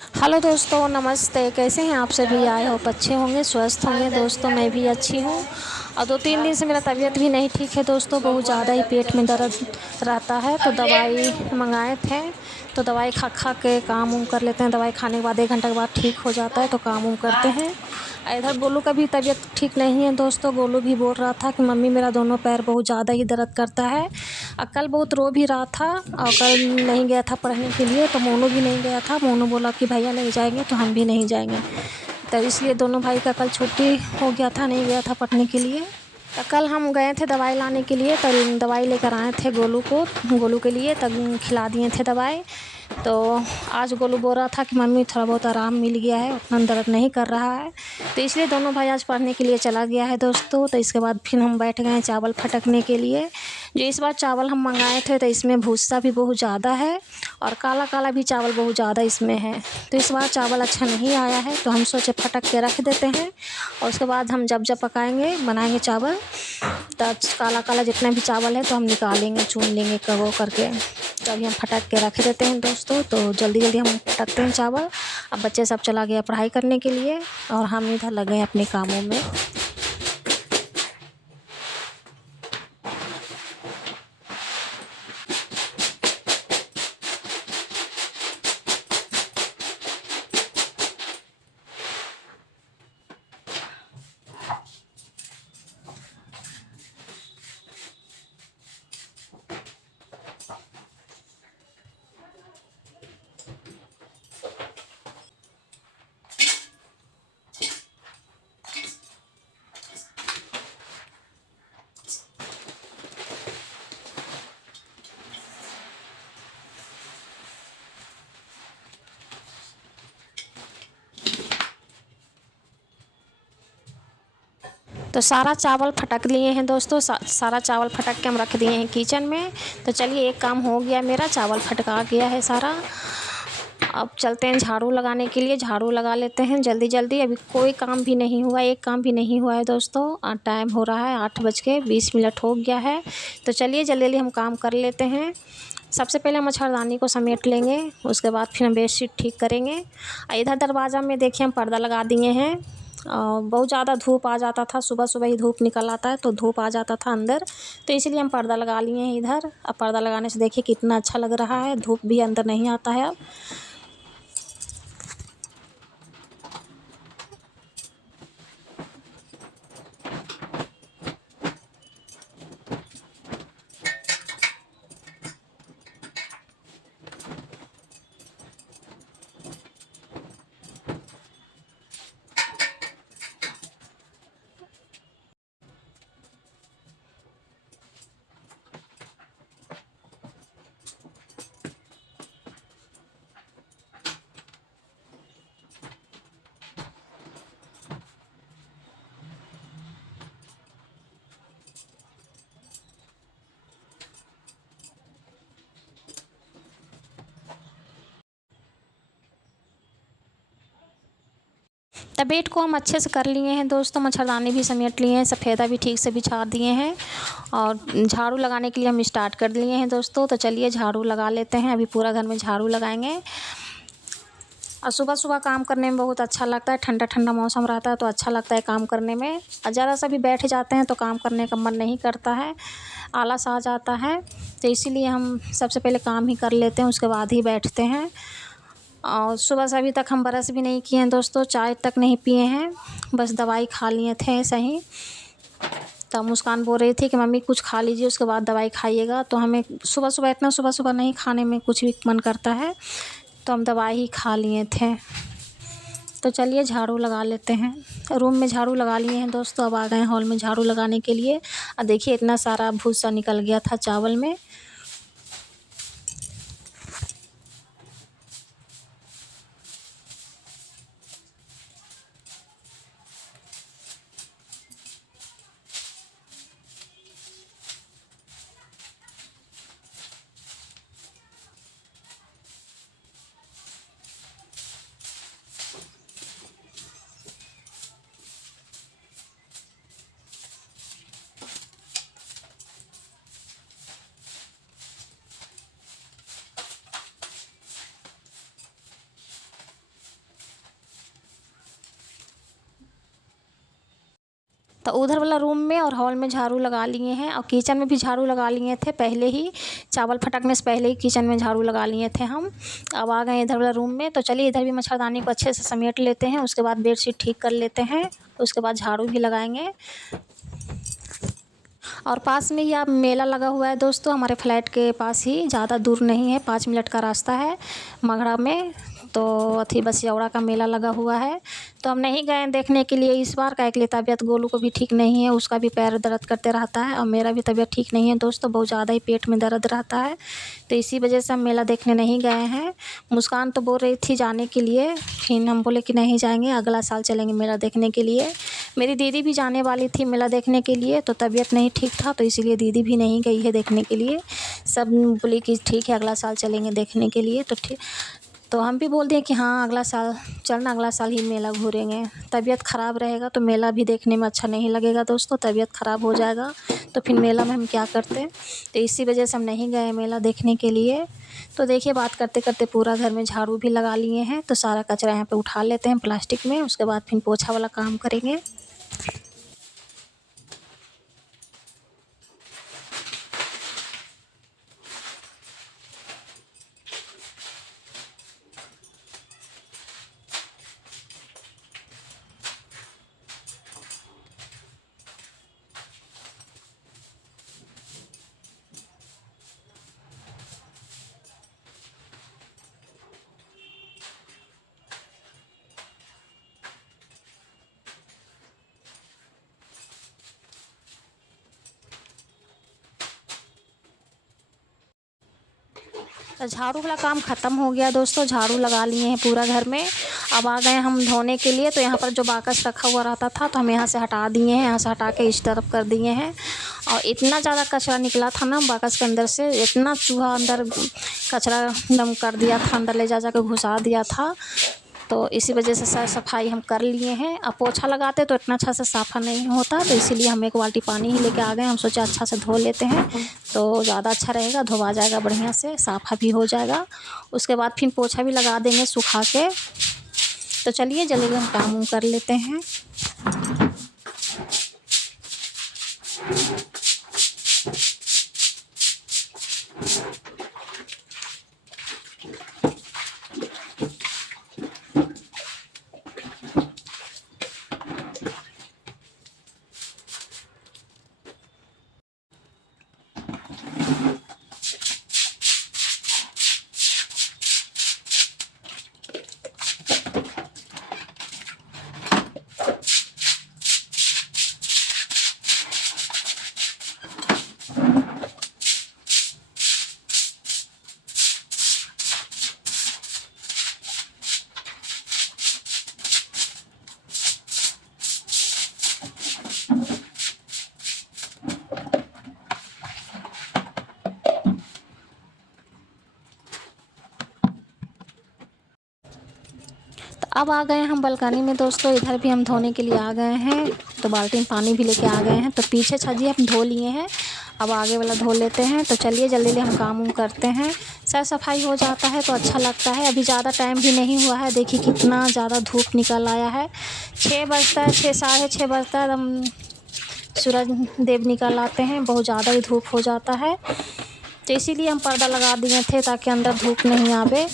Hello दोस्तों, नमस्ते। कैसे हैं आप सभी? आए हो अच्छे होंगे, स्वस्थ होंगे। दोस्तों मैं भी अच्छी हूँ। और 2-3 दिन से मेरा तबीयत भी नहीं ठीक है दोस्तों, बहुत ज़्यादा ही पेट में दर्द रहता है। तो दवाई मंगाए थे, तो दवाई खा खा के काम उम कर लेते हैं। दवाई खाने के बाद 1 घंटे के बाद ठीक हो जाता है, तो काम उम करते हैं। इधर गोलू का भी तबीयत ठीक नहीं है दोस्तों। गोलू भी बोल रहा था कि मम्मी मेरा दोनों पैर बहुत ज़्यादा ही दर्द करता है। कल बहुत रो भी रहा था और कल नहीं गया था पढ़ने के लिए, तो मोनू भी नहीं गया था। मोनू बोला कि भैया नहीं जाएंगे, तो हम भी नहीं जाएंगे। तो इसलिए दोनों भाई का कल छुट्टी हो गया था, नहीं गया था पढ़ने के लिए। तो कल हम गए थे दवाई लाने के लिए, तो दवाई लेकर आए थे गोलू के लिए, तब खिला दिए थे दवाई। तो आज गोलू बोल रहा था कि मम्मी थोड़ा बहुत आराम मिल गया है, उतना दर्द नहीं कर रहा है। तो इसलिए दोनों भाई आज पढ़ने के लिए चला गया है दोस्तों। तो इसके बाद फिर हम बैठ गए चावल फटकने के लिए। जो इस बार चावल हम मंगाए थे, तो इसमें भूसा भी बहुत ज़्यादा है और काला काला भी चावल बहुत ज़्यादा इसमें है। तो इस बार चावल अच्छा नहीं आया है, तो हम सोचे फटक के रख देते हैं और उसके बाद हम जब जब पकाएंगे बनाएंगे चावल, तो काला काला जितना भी चावल है तो हम निकालेंगे, चुन लेंगे कगो करके। तो अभी हम फटक के रख देते हैं दोस्तों। तो जल्दी जल्दी हम फटकते हैं चावल। अब बच्चे सब चला गया पढ़ाई करने के लिए और हम इधर लगे हैं अपने कामों में। तो सारा चावल फटक लिए हैं दोस्तों। सारा चावल फटक के हम रख दिए हैं किचन में। तो चलिए, एक काम हो गया, मेरा चावल फटका गया है सारा। अब चलते हैं झाड़ू लगाने के लिए। झाड़ू लगा लेते हैं जल्दी जल्दी। अभी कोई काम भी नहीं हुआ, एक काम भी नहीं हुआ है दोस्तों। टाइम हो रहा है 8:20 हो गया है। तो चलिए जल्दी जल्दी हम काम कर लेते हैं। सबसे पहले हम मच्छरदानी को समेट लेंगे, उसके बाद फिर हम बेडशीट ठीक करेंगे। इधर दरवाज़ा में देखिए हम पर्दा लगा दिए हैं। बहुत ज़्यादा धूप आ जाता था, सुबह सुबह ही धूप निकल आता है, तो धूप आ जाता था अंदर, तो इसलिए हम पर्दा लगा लिए हैं इधर। अब पर्दा लगाने से देखिए कितना अच्छा लग रहा है, धूप भी अंदर नहीं आता है अब। तो बेड को हम अच्छे से कर लिए हैं दोस्तों। मच्छरदानी भी समेट लिए हैं, सफ़ेदा भी ठीक से बिछा दिए हैं और झाड़ू लगाने के लिए हम स्टार्ट कर लिए हैं दोस्तों। तो चलिए झाड़ू लगा लेते हैं। अभी पूरा घर में झाड़ू लगाएंगे। और सुबह सुबह काम करने में बहुत अच्छा लगता है, ठंडा ठंडा मौसम रहता है तो अच्छा लगता है काम करने में। और ज़रा सा भी बैठ जाते हैं तो काम करने का मन नहीं करता है, आलस आ जाता है। तो इसीलिए हम सबसे पहले काम ही कर लेते हैं, उसके बाद ही बैठते हैं। और सुबह से अभी तक हम ब्रश भी नहीं किए हैं दोस्तों, चाय तक नहीं पिए हैं, बस दवाई खा लिए थे सही। तब मुस्कान बोल रही थी कि मम्मी कुछ खा लीजिए उसके बाद दवाई खाइएगा। तो हमें सुबह सुबह इतना सुबह सुबह नहीं खाने में कुछ भी मन करता है, तो हम दवाई ही खा लिए थे। तो चलिए झाड़ू लगा लेते हैं। रूम में झाड़ू लगा लिए हैं दोस्तों। अब आ गए हैं हॉल में झाड़ू लगाने के लिए। और देखिए इतना सारा भूसा निकल गया था चावल में। तो उधर वाला रूम में और हॉल में झाड़ू लगा लिए हैं और किचन में भी झाड़ू लगा लिए थे पहले ही, चावल फटकने से पहले ही किचन में झाड़ू लगा लिए थे हम। अब आ गए इधर वाला रूम में, तो चलिए इधर भी मच्छरदानी को अच्छे से समेट लेते हैं, उसके बाद बेडशीट ठीक कर लेते हैं, उसके बाद झाड़ू भी लगाएंगे। और पास में ही आप मेला लगा हुआ है दोस्तों, हमारे फ्लैट के पास ही, ज़्यादा दूर नहीं है, 5 मिनट का रास्ता है मगड़ा में। तो अथी बसियौड़ा का मेला लगा हुआ है, तो हम नहीं गए देखने के लिए इस बार, काहे के लिए तबीयत गोलू को भी ठीक नहीं है, उसका भी पैर दर्द करते रहता है और मेरा भी तबीयत ठीक नहीं है दोस्तों, बहुत ज़्यादा ही पेट में दर्द रहता है, तो इसी वजह से हम मेला देखने नहीं गए हैं। मुस्कान तो बोल रही थी जाने के लिए, फिर हम बोले कि नहीं जाएंगे, अगला साल चलेंगे मेला देखने के लिए। मेरी दीदी भी जाने वाली थी मेला देखने के लिए, तो तबीयत नहीं ठीक था, तो इसीलिए दीदी भी नहीं गई है देखने के लिए। सब बोली कि ठीक है अगला साल चलेंगे देखने के लिए, तो ठीक, तो हम भी बोल दिए कि हाँ अगला साल चलना, अगला साल ही मेला घूरेंगे। तबीयत ख़राब रहेगा तो मेला भी देखने में अच्छा नहीं लगेगा दोस्तों, तबीयत ख़राब हो जाएगा तो फिर मेला में हम क्या करते। तो इसी वजह से हम नहीं गए मेला देखने के लिए। तो देखिए बात करते करते पूरा घर में झाड़ू भी लगा लिए हैं, तो सारा कचरा यहाँ पे उठा लेते हैं प्लास्टिक में, उसके बाद फिर पोछा वाला काम करेंगे। तो झाड़ू वाला काम ख़त्म हो गया दोस्तों, झाड़ू लगा लिए हैं पूरा घर में। अब आ गए हम धोने के लिए, तो यहाँ पर जो बाकस रखा हुआ रहता था तो हम यहाँ से हटा दिए हैं, यहाँ से हटा के इस तरफ कर दिए हैं। और इतना ज़्यादा कचरा निकला था ना बाकस के अंदर से, इतना चूहा अंदर कचरा दम कर दिया था, अंदर ले जा जा के घुसा दिया था, तो इसी वजह से साफ़ सफाई हम कर लिए हैं। अब पोछा लगाते तो इतना अच्छा से साफ़ा नहीं होता, तो इसीलिए हम एक बाल्टी पानी ही लेके आ गए। हम सोचा अच्छा से धो लेते हैं तो ज़्यादा अच्छा रहेगा, धोवा जाएगा बढ़िया से, साफ़ा भी हो जाएगा। उसके बाद फिर पोछा भी लगा देंगे सुखा के। तो चलिए जल्दी हम काम कर लेते हैं। अब आ गए हम बालकनी में दोस्तों, इधर भी हम धोने के लिए आ गए हैं, तो बाल्टी में पानी भी लेके आ गए हैं। तो पीछे छज्जी हम धो लिए हैं, अब आगे वाला धो लेते हैं। तो चलिए जल्दी जल्दी हम काम करते हैं, साफ़ सफाई हो जाता है तो अच्छा लगता है। अभी ज़्यादा टाइम भी नहीं हुआ है, देखिए कितना ज़्यादा धूप निकल आया है। 6 बजता है, 6 साढ़े 6 बजता है, एकदम सूरज देव निकल आते हैं, बहुत ज़्यादा ही धूप हो जाता है। तो इसीलिए हम पर्दा लगा दिए थे ताकि अंदर धूप नहीं आवे।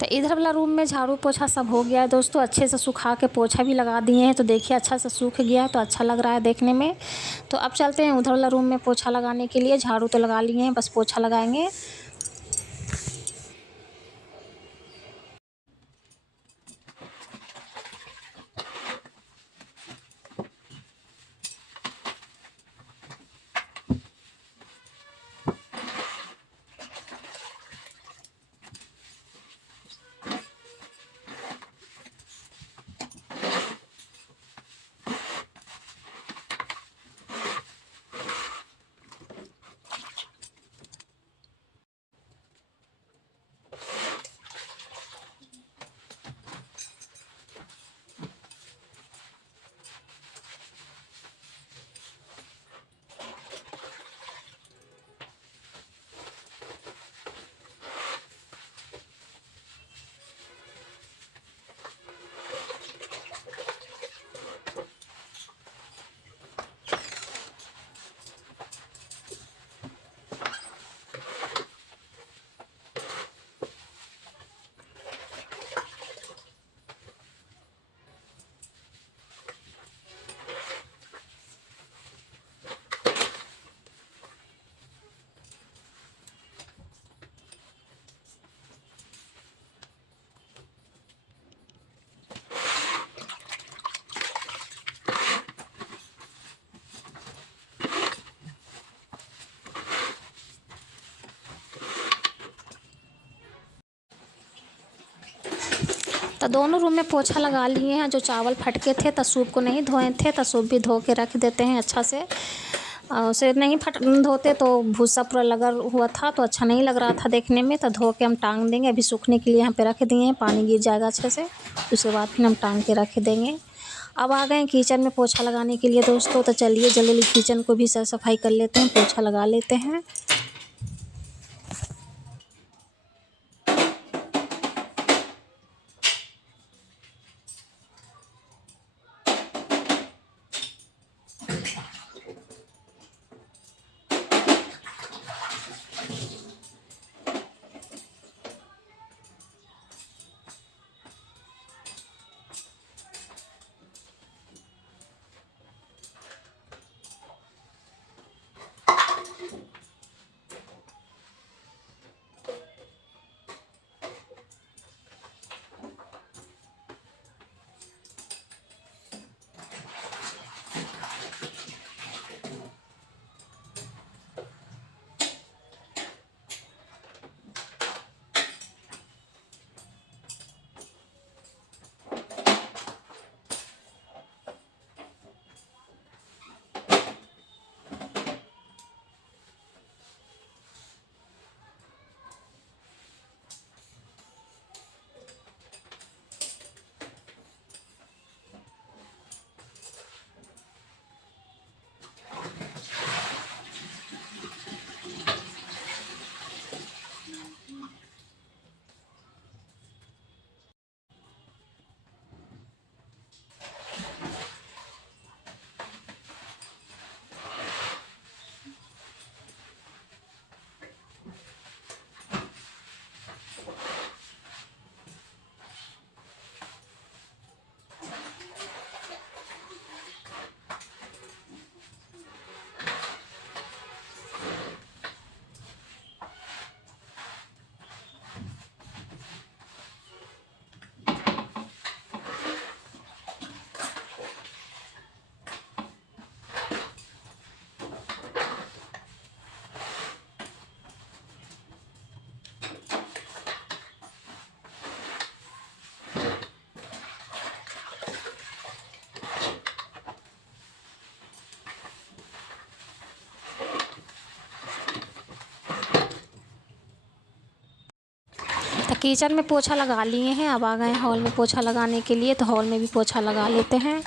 तो इधर वाला रूम में झाड़ू पोछा सब हो गया है दोस्तों, अच्छे से सुखा के पोछा भी लगा दिए हैं। तो देखिए अच्छा से सूख गया है तो अच्छा लग रहा है देखने में। तो अब चलते हैं उधर वाला रूम में पोछा लगाने के लिए। झाड़ू तो लगा लिए हैं, बस पोछा लगाएंगे। तो दोनों रूम में पोछा लगा लिए हैं। जो चावल फटके थे तो सूप को नहीं धोए थे, तो सूप भी धो के रख देते हैं अच्छा से। उसे नहीं धोते तो भूसा पूरा लगा हुआ था तो अच्छा नहीं लग रहा था देखने में। तो धो के हम टांग देंगे। अभी सूखने के लिए यहाँ पे रख दिए हैं, पानी गिर जाएगा अच्छे से, उसके बाद फिर हम टांग के रख देंगे। अब आ गए किचन में पोछा लगाने के लिए दोस्तों। तो चलिए जल्दी जल्दी किचन को भी साफ सफाई कर लेते हैं, पोछा लगा लेते हैं। तो किचन में पोछा लगा लिए हैं। अब आ गए हैं हॉल में पोछा लगाने के लिए। तो हॉल में भी पोछा लगा लेते हैं।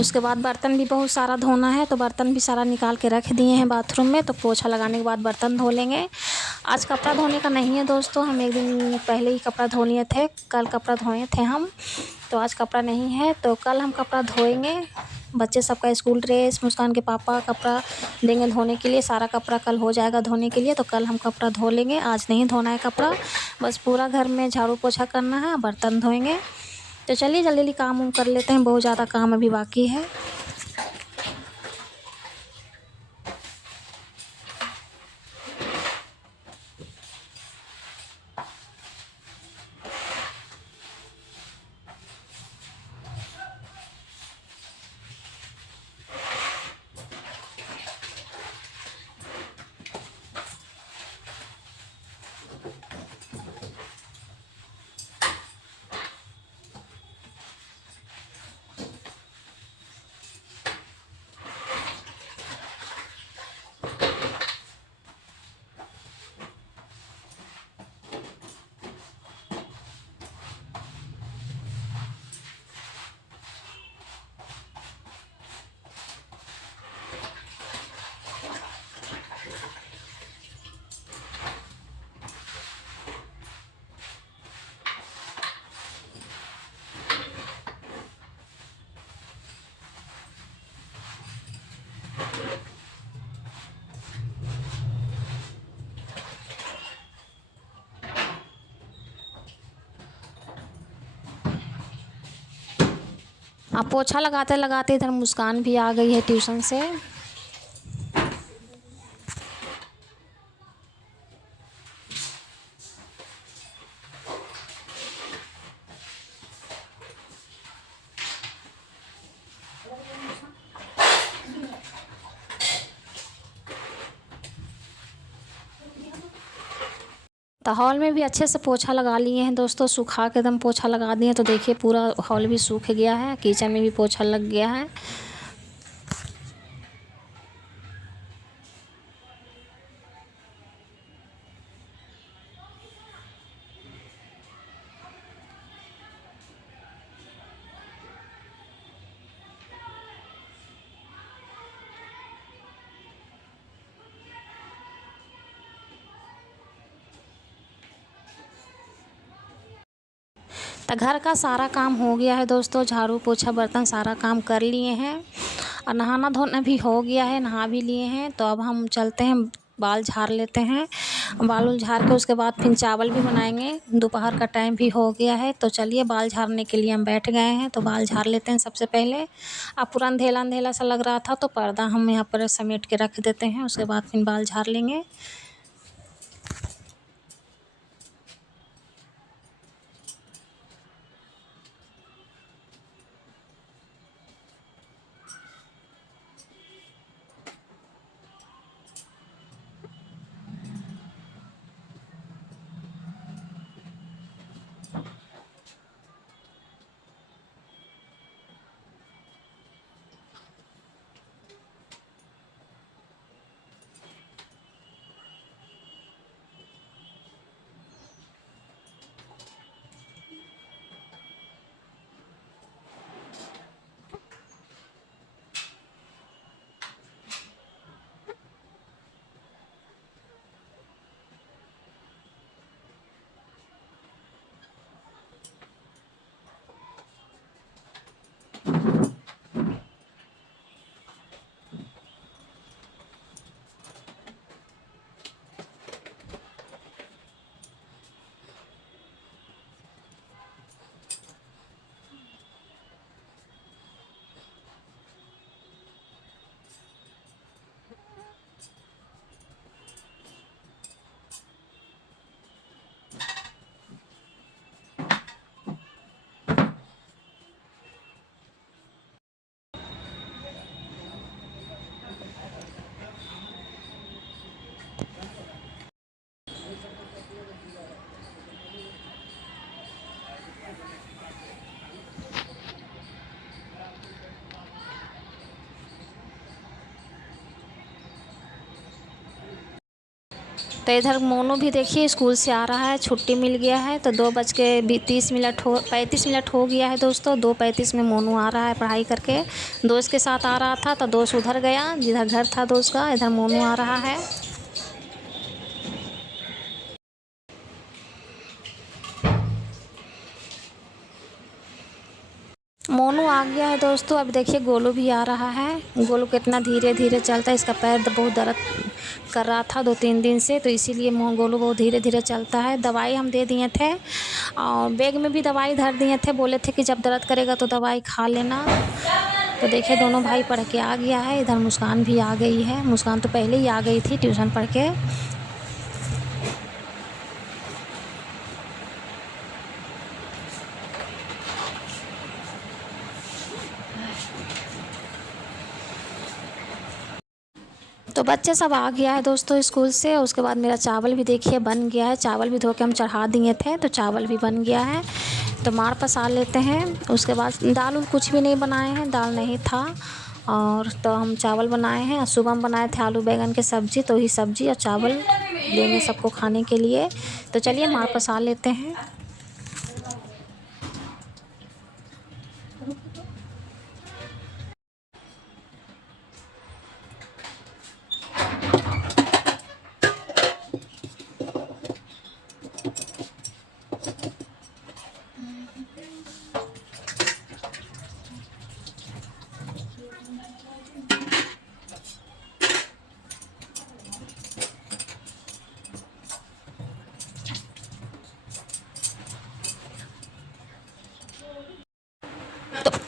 उसके बाद बर्तन भी बहुत सारा धोना है, तो बर्तन भी सारा निकाल के रख दिए हैं बाथरूम में। तो पोछा लगाने के बाद बर्तन धो लेंगे। आज कपड़ा धोने का नहीं है दोस्तों, हम एक दिन पहले ही कपड़ा धोने थे, कल कपड़ा धोए थे हम। तो आज कपड़ा नहीं है, तो कल हम कपड़ा धोएंगे। बच्चे सबका स्कूल ड्रेस, मुस्कान के पापा कपड़ा देंगे धोने के लिए। सारा कपड़ा कल हो जाएगा धोने के लिए, तो कल हम कपड़ा धो लेंगे। आज नहीं धोना है कपड़ा, बस पूरा घर में झाड़ू पोछा करना है, बर्तन धोएंगे। तो चलिए जल्दी जल्दी काम उम कर लेते हैं, बहुत ज़्यादा काम अभी बाकी है। अब पोछा लगाते लगाते इधर मुस्कान भी आ गई है ट्यूशन से। तो हॉल में भी अच्छे से पोछा लगा लिए हैं दोस्तों, सुखा के एकदम पोछा लगा दिए। तो देखिए पूरा हॉल भी सूख गया है, किचन में भी पोछा लग गया है। तो घर का सारा काम हो गया है दोस्तों, झाड़ू पोछा बर्तन सारा काम कर लिए हैं और नहाना धोना भी हो गया है, नहा भी लिए हैं। तो अब हम चलते हैं, बाल झाड़ लेते हैं। बाल उल झाड़ के उसके बाद फिर चावल भी बनाएंगे, दोपहर का टाइम भी हो गया है। तो चलिए बाल झाड़ने के लिए हम बैठ गए हैं, तो बाल झाड़ लेते हैं सबसे पहले। अब पूरा अंधेला अंधेला सा लग रहा था, तो पर्दा हम यहाँ पर समेट के रख देते हैं, उसके बाद फिर बाल झाड़ लेंगे। तो इधर मोनू भी देखिए स्कूल से आ रहा है, छुट्टी मिल गया है। तो 2:35 हो गया है दोस्तों। 2:35 में मोनू आ रहा है पढ़ाई करके। दोस्त के साथ आ रहा था, तो दोस्त उधर गया जिधर घर था दोस्त का, इधर मोनू आ रहा है। मोनू आ गया है दोस्तों। अब देखिए गोलू भी आ रहा है। गोलू कितना धीरे धीरे चलता है, इसका पैर बहुत दर्द कर रहा था 2-3 दिन से, तो इसीलिए गोलू बहुत धीरे धीरे चलता है। दवाई हम दे दिए थे और बैग में भी दवाई धर दिए थे, बोले थे कि जब दर्द करेगा तो दवाई खा लेना। तो देखिए दोनों भाई पढ़ के आ गया है। इधर मुस्कान भी आ गई है। मुस्कान तो पहले ही आ गई थी ट्यूशन पढ़ के। तो बच्चे सब आ गया है दोस्तों स्कूल से। उसके बाद मेरा चावल भी देखिए बन गया है। चावल भी धो के हम चढ़ा दिए थे, तो चावल भी बन गया है। तो मार पसा लेते हैं। उसके बाद दाल उल कुछ भी नहीं बनाए हैं, दाल नहीं था। और तो हम चावल बनाए हैं। सुबह हम बनाए थे आलू बैंगन की सब्ज़ी, तो वही सब्ज़ी और चावल देंगे सबको खाने के लिए। तो चलिए मार पसा लेते हैं।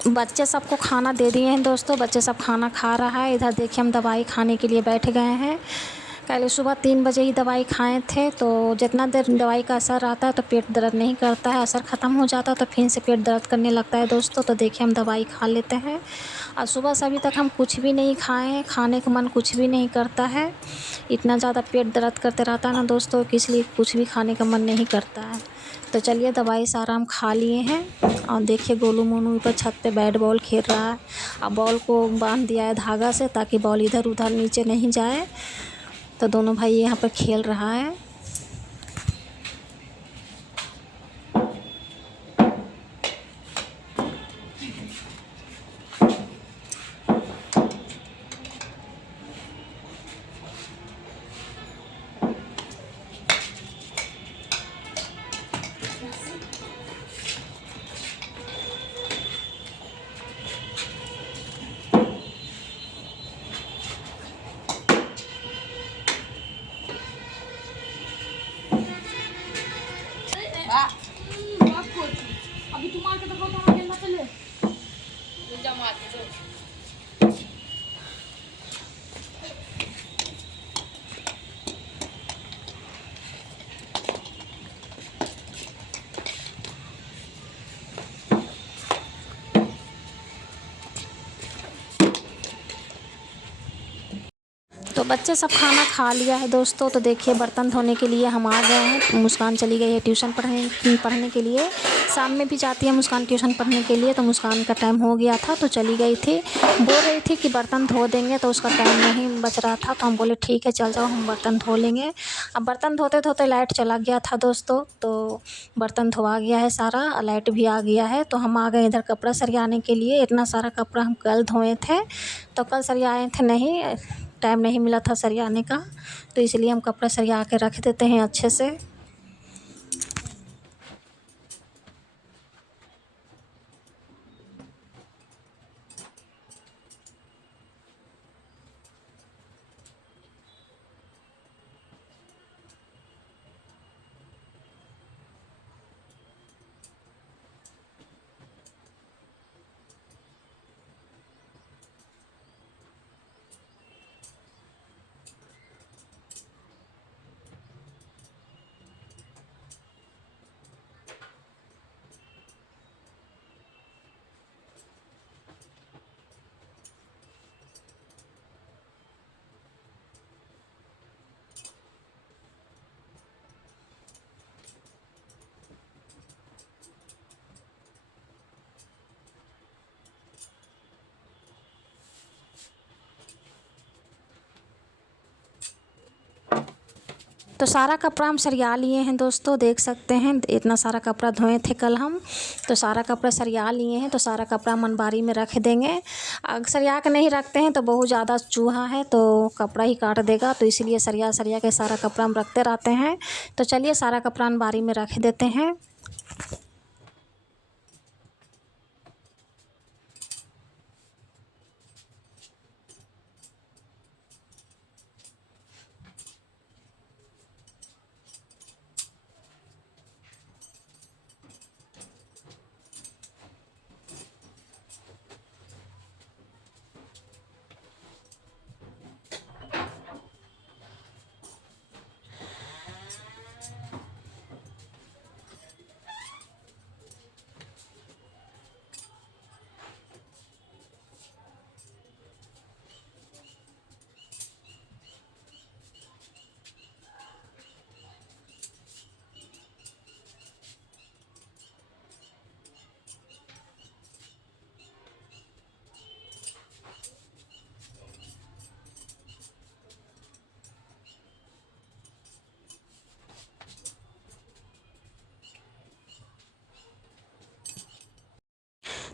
तो बच्चे सबको खाना दे दिए हैं दोस्तों। बच्चे सब खाना खा रहा है। इधर देखिए हम दवाई खाने के लिए बैठ गए हैं। पहले सुबह 3 बजे ही दवाई खाए थे, तो जितना देर दवाई का असर आता है तो पेट दर्द नहीं करता है। असर ख़त्म हो जाता है तो फिर से पेट दर्द करने लगता है दोस्तों। तो देखिए हम दवाई खा लेते हैं। और सुबह से अभी तक हम कुछ भी नहीं खाए हैं, खाने का मन कुछ भी नहीं करता है। इतना ज़्यादा पेट दर्द करते रहता है ना दोस्तों कि इसलिए कुछ भी खाने का मन नहीं करता है। तो चलिए दवाई सारा हम खा लिए हैं। और देखिए गोलू मोनू ऊपर छत पे बैट बॉल खेल रहा है। अब बॉल को बांध दिया है धागा से, ताकि बॉल इधर उधर नीचे नहीं जाए। तो दोनों भाई यहाँ पर खेल रहा है। अभी तुम आके तो कहाँ खेलना चले? तो बच्चे सब खाना खा लिया है दोस्तों। तो देखिए बर्तन धोने के लिए हम आ गए हैं। मुस्कान चली गई है ट्यूशन पढ़ने के लिए। शाम में भी जाती है मुस्कान ट्यूशन पढ़ने के लिए। तो मुस्कान का टाइम हो गया था तो चली गई थी। बोल रही थी कि बर्तन धो देंगे, तो उसका टाइम नहीं बच रहा था। तो हम बोले ठीक है चल जाओ, हम बर्तन धो लेंगे। अब बर्तन धोते धोते लाइट चला गया था दोस्तों, तो बर्तन धोआ गया है सारा, लाइट भी आ गया है। तो हम आ गए इधर कपड़ा सरियाने के लिए। इतना सारा कपड़ा हम कल धोए थे, तो कल सरियाए थे नहीं, टाइम नहीं मिला था सरियाने का। तो इसलिए हम कपड़ा सरिया के रख देते हैं अच्छे से। तो सारा कपड़ा हम सरिया लिए हैं दोस्तों, देख सकते हैं इतना सारा कपड़ा धोए थे कल हम। तो सारा कपड़ा सरिया लिए हैं। तो सारा कपड़ा हम अलमारी में रख देंगे। अगर सरिया के नहीं रखते हैं तो बहुत ज़्यादा चूहा है, तो कपड़ा ही काट देगा। तो इसलिए सरिया सरिया के सारा कपड़ा हम रखते रहते हैं। तो चलिए सारा कपड़ा अलमारी में रख देते हैं।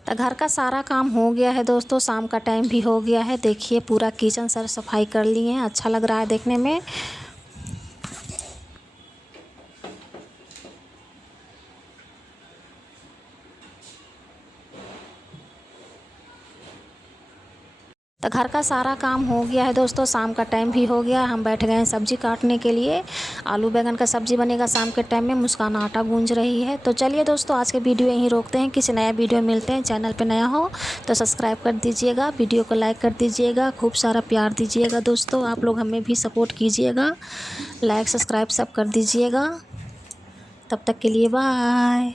तो घर का सारा काम हो गया है दोस्तों, शाम का टाइम भी हो गया है। देखिए पूरा किचन सर सफाई कर लिए हैं, अच्छा लग रहा है देखने में। तो घर का सारा काम हो गया है दोस्तों, शाम का टाइम भी हो गया। हम बैठ गए हैं सब्ज़ी काटने के लिए। आलू बैंगन का सब्ज़ी बनेगा शाम के टाइम में। मुस्कान आटा गूंज रही है। तो चलिए दोस्तों, आज के वीडियो यहीं रोकते हैं, किसी नया वीडियो मिलते हैं। चैनल पे नया हो तो सब्सक्राइब कर दीजिएगा, वीडियो को लाइक कर दीजिएगा, खूब सारा प्यार दीजिएगा दोस्तों। आप लोग हमें भी सपोर्ट कीजिएगा, लाइक सब्सक्राइब सब कर दीजिएगा। तब तक के लिए बाय।